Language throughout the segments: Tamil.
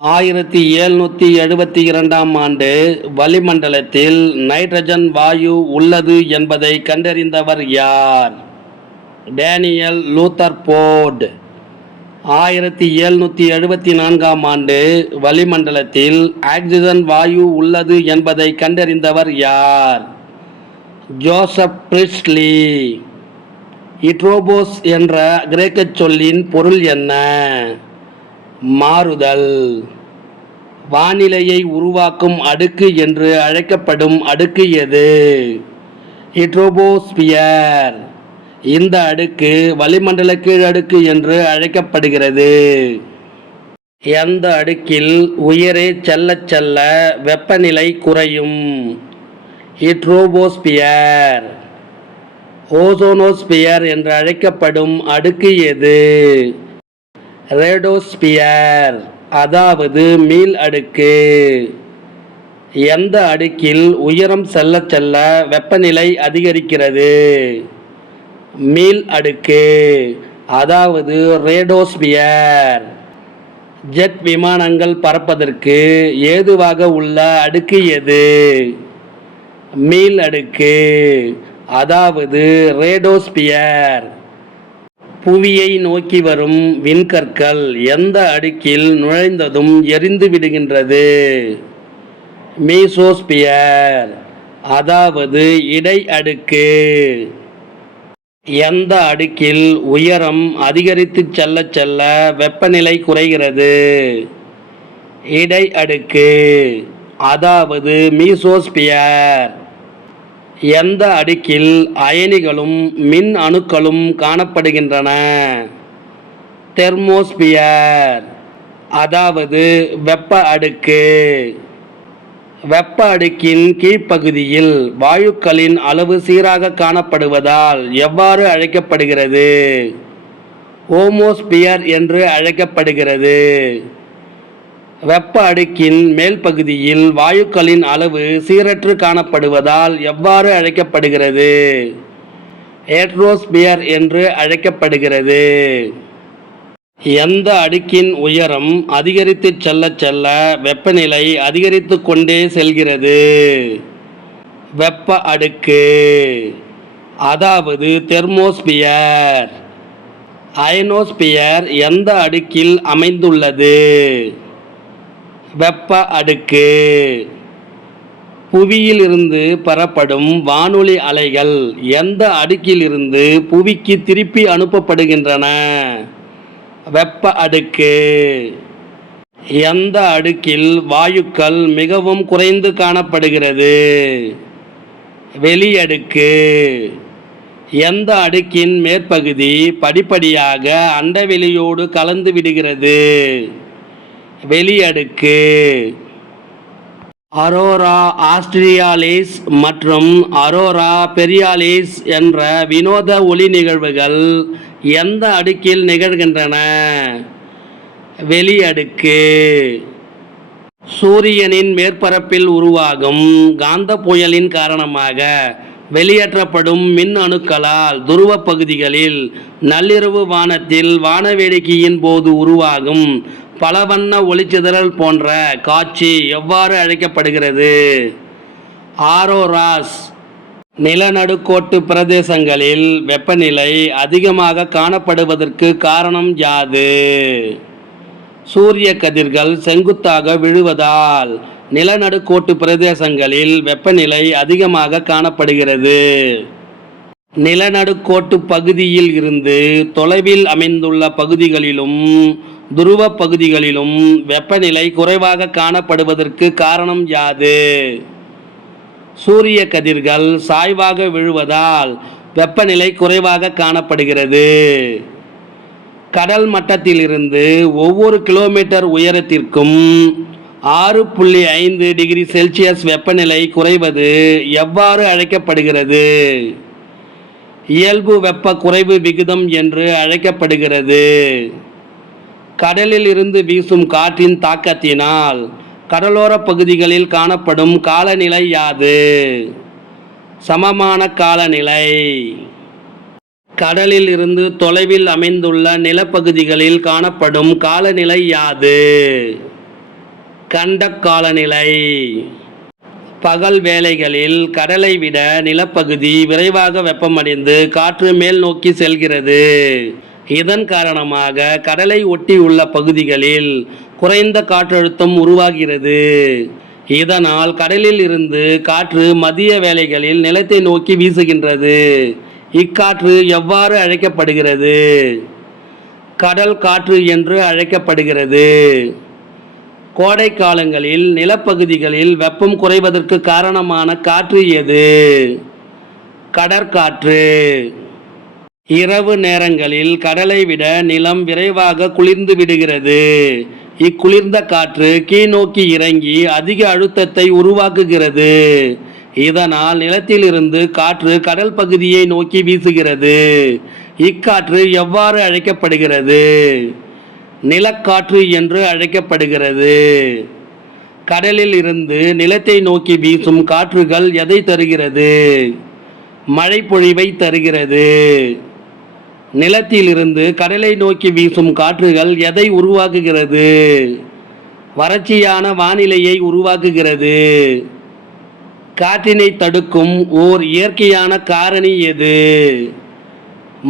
1772ஆம் ஆண்டு வளிமண்டலத்தில் நைட்ரஜன் வாயு உள்ளது என்பதை கண்டறிந்தவர் யார்? Daniel Rutherford. 1774ஆம் ஆண்டு வளிமண்டலத்தில் ஆக்சிஜன் வாயு உள்ளது என்பதை கண்டறிந்தவர் யார்? Joseph priestly. இட்ரோபோஸ் என்ற கிரேக்கச் சொல்லின் பொருள் என்ன? மாறுதல். வானிலையை உருவாக்கும் அடுக்கு என்று அழைக்கப்படும் அடுக்கு எது? ட்ரோபோஸ்பியர். இந்த அடுக்கு வளிமண்டல கீழடுக்கு என்று அழைக்கப்படுகிறது. எந்த அடுக்கில் உயரே செல்ல செல்ல வெப்பநிலை குறையும்? ட்ரோபோஸ்பியர். ஓசோனோஸ்பியர் என்று அழைக்கப்படும் அடுக்கு எது? ரேடோஸ்பியர், அதாவது மீள் அடுக்கு. எந்த அடுக்கில் உயரம் செல்ல செல்ல வெப்பநிலை அதிகரிக்கிறது? மீள் அடுக்கு, அதாவது ரேடோஸ்பியர். ஜெட் விமானங்கள் பறப்பதற்கு ஏதுவாக உள்ள அடுக்கு எது? மீள் அடுக்கு, அதாவது ரேடோஸ்பியர். புவியை நோக்கி வரும் விண்கற்கள் எந்த அடுக்கில் நுழைந்ததும் எரிந்து விடுகின்றது? மீசோஸ்பியர், அதாவது இடை அடுக்கு. எந்த அடுக்கில் உயரம் அதிகரித்து செல்ல செல்ல வெப்பநிலை குறைகிறது? இடை அடுக்கு, அதாவது மீசோஸ்பியர். எந்த அடுக்கில் அயனிகளும் மின் அணுக்களும் காணப்படுகின்றன? தெர்மோஸ்பியர், அதாவது வெப்ப அடுக்கு. வெப்ப அடுக்கின் கீழ்ப்பகுதியில் வாயுக்களின் அளவு சீராக காணப்படுவதால் எவ்வாறு அழைக்கப்படுகிறது? ஓமோஸ்பியர் என்று அழைக்கப்படுகிறது. வெப்ப அடுக்கின் மேல் பகுதியில் வாயுக்களின் அளவு சீரற்று காணப்படுவதால் எவ்வாறு அழைக்கப்படுகிறது? ஏட்ரோஸ்பியர் என்று அழைக்கப்படுகிறது. எந்த அடுக்கின் உயரம் அதிகரித்து செல்ல செல்ல வெப்பநிலை அதிகரித்து கொண்டே செல்கிறது? வெப்ப அடுக்கு, அதாவது தெர்மோஸ்பியர். அயனோஸ்பியர் எந்த அடுக்கில் அமைந்துள்ளது? வெப்ப அடுக்கு. புவியில் இருந்து பெறப்படும் வானொலி அலைகள் எந்த அடுக்கிலிருந்து புவிக்கு திருப்பி அனுப்பப்படுகின்றன? வெப்ப அடுக்கு. எந்த அடுக்கில் வாயுக்கள் மிகவும் குறைந்து காணப்படுகிறது? வெளியடுக்கு. எந்த அடுக்கின் மேற்பகுதி படிப்படியாக அண்டவெளியோடு கலந்து விடுகிறது? வெளியடுக்கு. அரோரா ஆஸ்ட்ரியாலிஸ் மற்றும் அரோரா பெரியாலிஸ் என்ற வினோத ஒளி நிகழ்வுகள் எந்த அடுக்கில் நிகழ்கின்றன? வெளியடுக்கு. சூரியனின் மேற்பரப்பில் உருவாகும் காந்த புயலின் காரணமாக வெளியேற்றப்படும் மின் அணுக்களால் துருவ பகுதிகளில் நள்ளிரவு வானத்தில் வானவேடிக்கையின் போது உருவாகும் பலவண்ண ஒளிச்சிதறல் போன்ற காட்சி எவ்வாறு அழைக்கப்படுகிறது? ஆரோராஸ். நிலநடுக்கோட்டு பிரதேசங்களில் வெப்பநிலை அதிகமாக காணப்படுவதற்கு காரணம் யாது? சூரிய கதிர்கள் செங்குத்தாக விழுவதால் நிலநடுக்கோட்டு பிரதேசங்களில் வெப்பநிலை அதிகமாக காணப்படுகிறது. நிலநடுக்கோட்டு பகுதியில் இருந்து தொலைவில் அமைந்துள்ள பகுதிகளிலும் துருவ பகுதிகளிலும் வெப்பநிலை குறைவாக காணப்படுவதற்கு காரணம் யாது? சூரிய கதிர்கள் சாய்வாக விழுவதால் வெப்பநிலை குறைவாக காணப்படுகிறது. கடல் மட்டத்திலிருந்து ஒவ்வொரு கிலோமீட்டர் உயரத்திற்கும் 6.5 டிகிரி செல்சியஸ் வெப்பநிலை குறைவது எவ்வாறு அழைக்கப்படுகிறது? இயல்பு வெப்ப குறைவு விகிதம் என்று அழைக்கப்படுகிறது. கடலில் இருந்து வீசும் காற்றின் தாக்கத்தினால் கடலோர பகுதிகளில் காணப்படும் காலநிலை யாது? சமமான காலநிலை. கடலில் இருந்து தொலைவில் அமைந்துள்ள நிலப்பகுதிகளில் காணப்படும் காலநிலை யாது? கண்ட காலநிலை. பகல் வேளைகளில் கடலை விட நிலப்பகுதி விரைவாக வெப்பமடைந்து காற்று மேல் நோக்கி செல்கிறது. இதன் காரணமாக கடலை ஒட்டியுள்ள பகுதிகளில் குறைந்த காற்றழுத்தம் உருவாகிறது. இதனால் கடலில் இருந்து காற்று மதிய வேளைகளில் நிலத்தை நோக்கி வீசுகின்றது. இக்காற்று எவ்வாறு அழைக்கப்படுகிறது? கடல் காற்று என்று அழைக்கப்படுகிறது. கோடை காலங்களில் நிலப்பகுதிகளில் வெப்பம் குறைவதற்கு காரணமான காற்று எது? கடற்காற்று. இரவு நேரங்களில் கடலை விட நிலம் விரைவாக குளிர்ந்து விடுகிறது. இக்குளிர்ந்த காற்று கீழ்நோக்கி இறங்கி அதிக அழுத்தத்தை உருவாக்குகிறது. இதனால் நிலத்திலிருந்து காற்று கடல் பகுதியை நோக்கி வீசுகிறது. இக்காற்று எவ்வாறு அழைக்கப்படுகிறது? நிலக்காற்று என்று அழைக்கப்படுகிறது. கடலில் இருந்து நிலத்தை நோக்கி வீசும் காற்றுகள் எதை தருகிறது? மழை பொழிவை தருகிறது. நிலத்திலிருந்து கடலை நோக்கி வீசும் காற்றுகள் எதை உருவாக்குகிறது? வறட்சியான வானிலையை உருவாக்குகிறது. காற்றினை தடுக்கும் ஓர் இயற்கையான காரணி எது?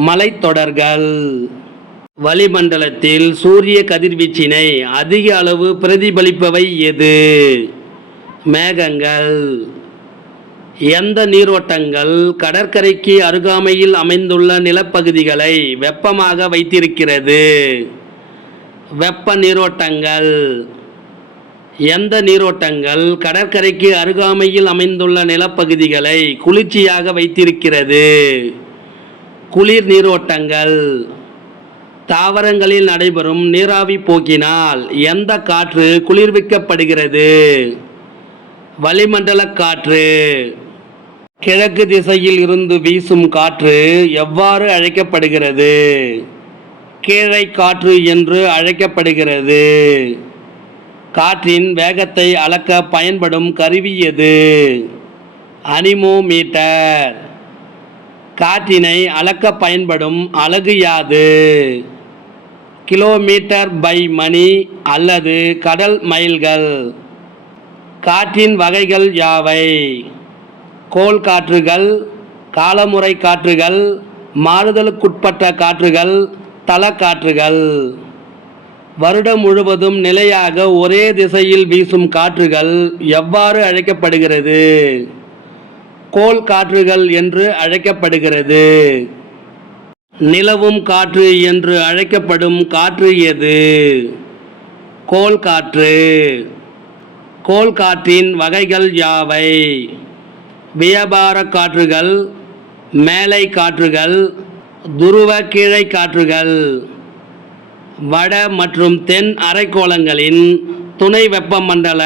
மலைத்தொடர்கள். வளிமண்டலத்தில் சூரிய கதிர்வீச்சினை அதிக அளவு பிரதிபலிப்பவை எது? மேகங்கள். எந்த நீரோட்டங்கள் கடற்கரைக்கு அருகாமையில் அமைந்துள்ள நிலப்பகுதிகளை வெப்பமாக வைத்திருக்கிறது? வெப்ப நீரோட்டங்கள். எந்த நீரோட்டங்கள் கடற்கரைக்கு அருகாமையில் அமைந்துள்ள நிலப்பகுதிகளை குளிர்ச்சியாக வைத்திருக்கிறது? குளிர் நீரோட்டங்கள். தாவரங்களில் நடைபெறும் நீராவி போக்கினால் எந்த காற்று குளிர்விக்கப்படுகிறது? வளிமண்டல காற்று. கிழக்கு திசையில் இருந்து வீசும் காற்று எவ்வாறு அழைக்கப்படுகிறது? கீழை காற்று என்று அழைக்கப்படுகிறது. காற்றின் வேகத்தை அளக்க பயன்படும் கருவி எது? அனிமோமீட்டர். காற்றினை அளக்க பயன்படும் அலகு யாது? கிலோமீட்டர் பை மணி அல்லது கடல் மைல்கள். காற்றின் வகைகள் யாவை? கோள் காற்றுகள், காலமுறை காற்றுகள், மாறுதலுக்குட்பட்ட காற்றுகள், தலக்காற்றுகள். வருடம் முழுவதும் நிலையாக ஒரே திசையில் வீசும் காற்றுகள் எவ்வாறு அழைக்கப்படுகிறது? கோள் காற்றுகள் என்று அழைக்கப்படுகிறது. நிலவும் காற்று என்று அழைக்கப்படும் காற்று எது? கோள் காற்று. கோள் காற்றின் வகைகள் யாவை? வியாபார காற்றுகள், மேலை காற்றுகள், துருவ கீழை காற்றுகள். வட மற்றும் தென் அரைக்கோளங்களின் துணை வெப்பமண்டல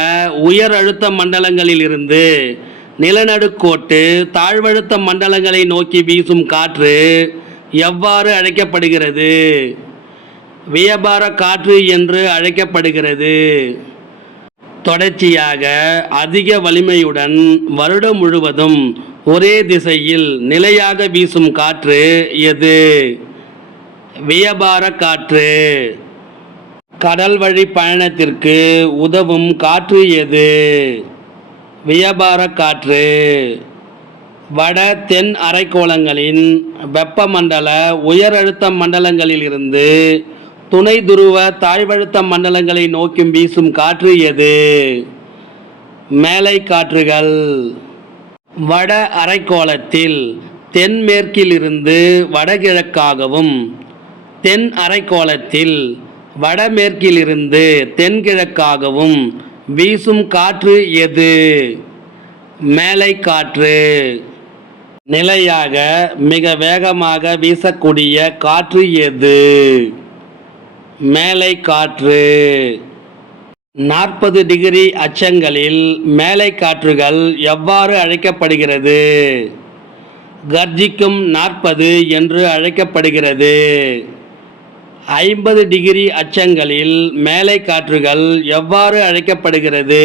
உயர் அழுத்த மண்டலங்களிலிருந்து நிலநடுக்கோட்டு தாழ்வழுத்த மண்டலங்களை நோக்கி வீசும் காற்று எவ்வாறு அழைக்கப்படுகிறது? வியாபார காற்று என்று அழைக்கப்படுகிறது. தொடர்ச்சியாக அதிக வலிமையுடன் வருடம் முழுவதும் ஒரே திசையில் நிலையாக வீசும் காற்று எது? வியாபார காற்று. கடல் வழி பயணத்திற்கு உதவும் காற்று எது? வியாபார காற்று. வட தென் அரைக்கோளங்களின் வெப்பமண்டல உயர் அழுத்த மண்டலங்களிலிருந்து துணை துருவ தாழ்வழுத்த மண்டலங்களை நோக்கி வீசும் காற்று எது? மேலை காற்றுகள். வட அரைக்கோளத்தில் தென்மேற்கிலிருந்து வடகிழக்காகவும் தென் அரைக்கோளத்தில் வடமேற்கிலிருந்து தென்கிழக்காகவும் வீசும் காற்று எது? மேலை காற்று. நிலையாக மிக வேகமாக வீசக்கூடிய காற்று எது? மேலை காற்று. 40 டிகிரி அச்சங்களில் மேலை காற்றுகள் எவ்வாறு அழைக்கப்படுகிறது? கர்ஜிக்கும் 40 என்று அழைக்கப்படுகிறது. 50 டிகிரி அச்சங்களில் மேலை காற்றுகள் எவ்வாறு அழைக்கப்படுகிறது?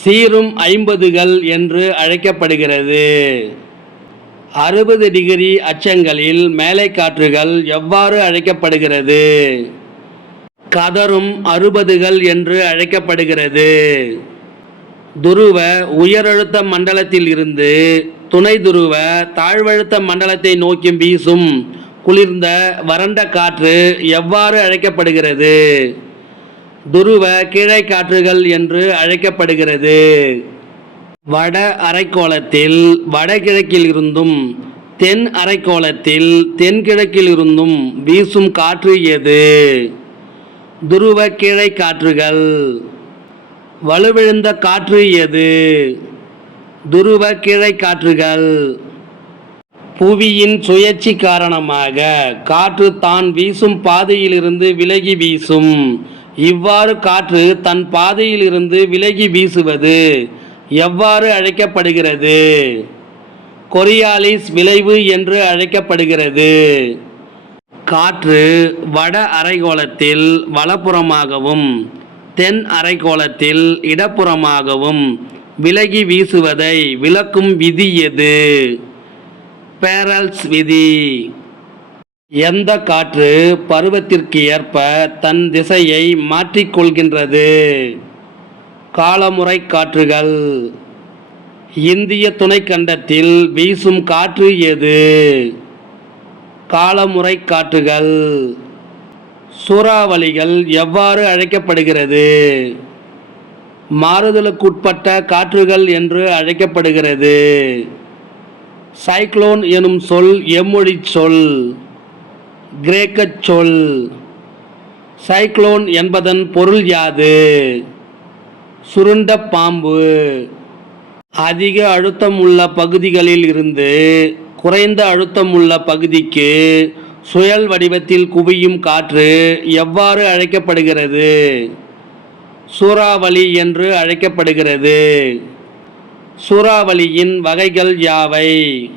சீரும் 50கள் என்று அழைக்கப்படுகிறது. 60 டிகிரி அச்சங்களில் மேலை காற்றுகள் எவ்வாறு அழைக்கப்படுகிறது? கதரும் அறுபதுகள் என்று அழைக்கப்படுகிறது. துருவ உயரழுத்த மண்டலத்தில் இருந்து துணை துருவ தாழ்வழுத்த மண்டலத்தை நோக்கி வீசும் குளிர்ந்த வறண்ட காற்று எவ்வாறு அழைக்கப்படுகிறது? துருவ கீழை காற்றுகள் என்று அழைக்கப்படுகிறது. வட அரைக்கோளத்தில் வடகிழக்கில் இருந்தும் தென் அரைக்கோளத்தில் தென்கிழக்கில் இருந்தும் வீசும் காற்று எது? துருவ கீழை காற்றுகள். வலுவிழந்த காற்று எது? துருவ கீழை காற்றுகள். புவியின் சுழற்சி காரணமாக காற்று தான் வீசும் பாதையிலிருந்து விலகி வீசும். இவ்வாறு காற்று தன் பாதையிலிருந்து விலகி வீசுவது எவ்வாறு அழைக்கப்படுகிறது? கொரியாலிஸ் விளைவு என்று அழைக்கப்படுகிறது. காற்று வட அரைக்கோளத்தில் வலப்புறமாகவும் தென் அரைக்கோளத்தில் இடப்புறமாகவும் விலகி வீசுவதை விளக்கும் விதி எது? பேரல்ஸ் விதி. எந்த காற்று பருவத்திற்கு ஏற்ப தன் திசையை மாற்றிக்கொள்கின்றது? காலமுறை காற்றுகள். இந்திய துணைக்கண்டத்தில் வீசும் காற்று எது? காலமுறை காற்றுகள். சூறாவளிகள் எவ்வாறு அழைக்கப்படுகிறது? மாறுதலுக்குட்பட்ட காற்றுகள் என்று அழைக்கப்படுகிறது. சைக்ளோன் எனும் சொல் எம்மொழி சொல்? கிரேக்கச் சொல். சைக்ளோன் என்பதன் பொருள் யாது? சுருண்ட பாம்பு. அதிக அழுத்தம் உள்ள பகுதிகளில் இருந்து குறைந்த அழுத்தம் உள்ள பகுதிக்கு சுழல் வடிவத்தில் குவியும் காற்று எவ்வாறு அழைக்கப்படுகிறது? சூறாவளி என்று அழைக்கப்படுகிறது. சூறாவளியின் வகைகள் யாவை?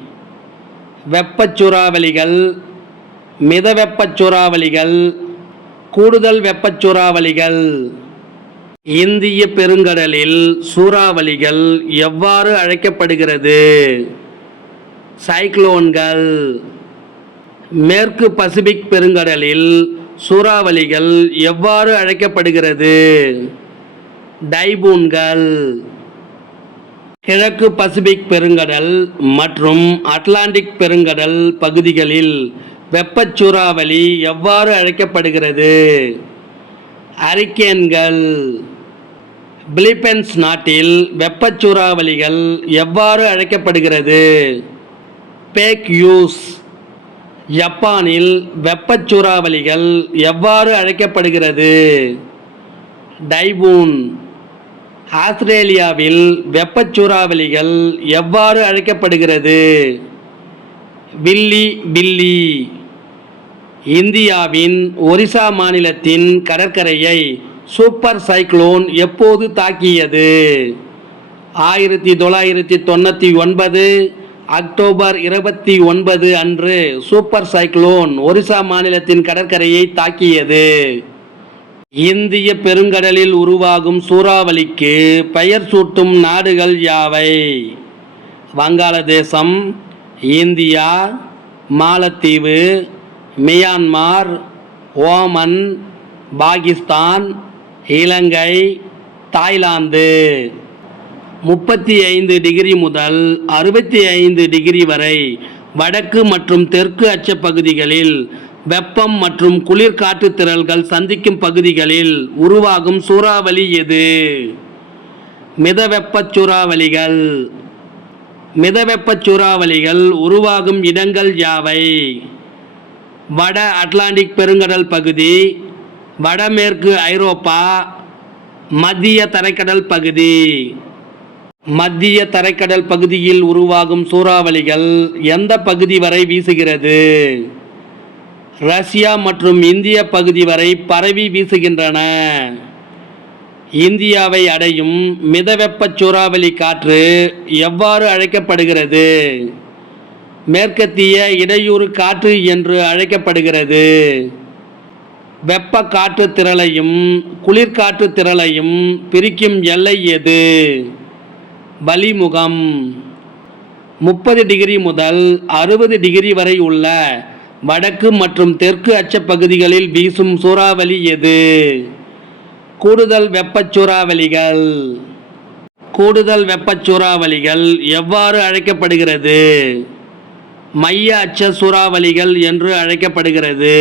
வெப்பச் சூறாவளிகள், மிதவெப்பச் சூறாவளிகள், கூடுதல் வெப்பச் சூறாவளிகள். இந்திய பெருங்கடலில் சூறாவளிகள் எவ்வாறு அழைக்கப்படுகிறது? சைக்ளோன்கள். மேற்கு பசிபிக் பெருங்கடலில் சூறாவளிகள் எவ்வாறு அழைக்கப்படுகிறது? டைபூன்கள். கிழக்கு பசிபிக் பெருங்கடல் மற்றும் அட்லாண்டிக் பெருங்கடல் பகுதிகளில் வெப்பச் சூறாவளி எவ்வாறு அழைக்கப்படுகிறது? ஹரிக்கேன்கள். பிலிப்பைன்ஸ் நாட்டில் வெப்பச் சூறாவளிகள் எவ்வாறு அழைக்கப்படுகிறது? பேக்யூஸ். ஜப்பானில் வெப்பச் சூறாவளிகள் எவ்வாறு அழைக்கப்படுகிறது? டைபூன். ஆஸ்திரேலியாவில் வெப்பச் சூறாவளிகள் எவ்வாறு அழைக்கப்படுகிறது? வில்லி பில்லி. இந்தியாவின் ஒரிசா மாநிலத்தின் கடற்கரையை சூப்பர் சைக்ளோன் எப்போது தாக்கியது? 1999 அக்டோபர் 29 அன்று சூப்பர் சைக்ளோன் ஒரிசா மாநிலத்தின் கடற்கரையை தாக்கியது. இந்திய பெருங்கடலில் உருவாகும் சூறாவளிக்கு பெயர் சூட்டும் நாடுகள் யாவை? வங்காளதேசம், இந்தியா, மாலத்தீவு, மியான்மர், ஓமன், பாகிஸ்தான், இலங்கை, தாய்லாந்து. 35 டிகிரி முதல் 65 டிகிரி வரை வடக்கு மற்றும் தெற்கு அச்ச பகுதிகளில் வெப்பம் மற்றும் குளிர்காற்று திரள்கள் சந்திக்கும் பகுதிகளில் உருவாகும் சூறாவளி எது? மிதவெப்பச் சூறாவளிகள். மிதவெப்பச் சூறாவளிகள் உருவாகும் இடங்கள் யாவை? வட அட்லாண்டிக் பெருங்கடல் பகுதி, வடமேற்கு ஐரோப்பா, மத்திய தரைக்கடல் பகுதி. மத்திய தரைக்கடல் பகுதியில் உருவாகும் சூறாவளிகள் எந்த பகுதி வரை வீசுகிறது? ரஷ்யா மற்றும் இந்திய பகுதி வரை பரவி வீசுகின்றன. இந்தியாவை அடையும் மிதவெப்பச் சூறாவளி காற்று எவ்வாறு அழைக்கப்படுகிறது? மேற்கத்திய இடையூறு காற்று என்று அழைக்கப்படுகிறது. வெப்ப காற்று திரளையும் குளிர்காற்று திரளையும் பிரிக்கும் எல்லை எது? வளிமுகம். 30 டிகிரி முதல் 60 டிகிரி வரை உள்ள வடக்கு மற்றும் தெற்கு அச்சப்பகுதிகளில் வீசும் சூறாவளி எது? கூடுதல் வெப்பச் சூறாவளிகள். கூடுதல் வெப்பச் சூறாவளிகள் எவ்வாறு அழைக்கப்படுகிறது? மைய அச்ச சூறாவளிகள் என்று அழைக்கப்படுகிறது.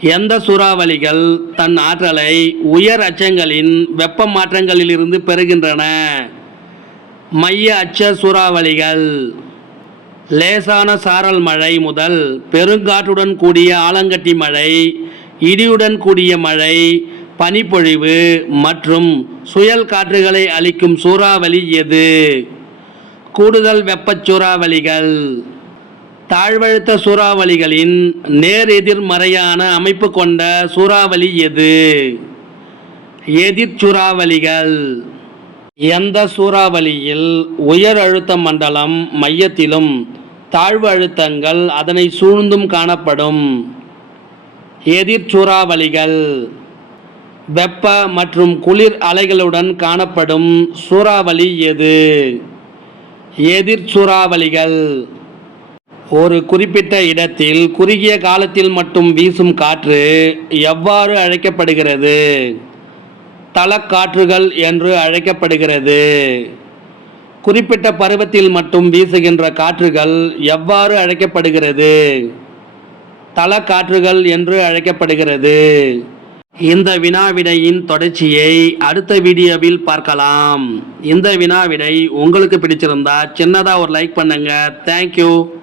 எந்த சூறாவளிகள் தன் ஆற்றலை உயர் அச்சங்களின் வெப்ப மாற்றங்களிலிருந்து பெறுகின்றன? மைய அச்ச சூறாவளிகள். லேசான சாரல் மழை முதல் பெருங்காற்றுடன் கூடிய ஆலங்கட்டி மழை, இடியுடன் கூடிய மழை, பனிப்பொழிவு மற்றும் சுழல் காற்றுகளை அளிக்கும் சூறாவளி எது? கூடுதல் வெப்பச் சூறாவளிகள். தாழ்வழுத்த சூறாவளிகளின் நேர் எதிர்மறையான அமைப்பு கொண்ட சூறாவளி எது? எதிர் சூறாவளிகள். எந்த சூறாவளியில் உயர் அழுத்த மண்டலம் மையத்திலும் தாழ்வு அழுத்தங்கள் அதனை சூழ்ந்தும் காணப்படும்? எதிர் சூறாவளிகள். வெப்ப மற்றும் குளிர் அலைகளுடன் காணப்படும் சூறாவளி எது? எதிர் சூறாவளிகள். ஒரு குறிப்பிட்ட இடத்தில் குறுகிய காலத்தில் மட்டும் வீசும் காற்று எவ்வாறு அழைக்கப்படுகிறது? தலக்காற்றுகள் என்று அழைக்கப்படுகிறது. குறிப்பிட்ட பருவத்தில் மட்டும் வீசுகின்ற காற்றுகள் எவ்வாறு அழைக்கப்படுகிறது? தலக்காற்றுகள் என்று அழைக்கப்படுகிறது. இந்த வினாவிடையின் தொடர்ச்சியை அடுத்த வீடியோவில் பார்க்கலாம். இந்த வினாவிடை உங்களுக்கு பிடிச்சிருந்தா சின்னதாக ஒரு லைக் பண்ணுங்க. தேங்க்யூ.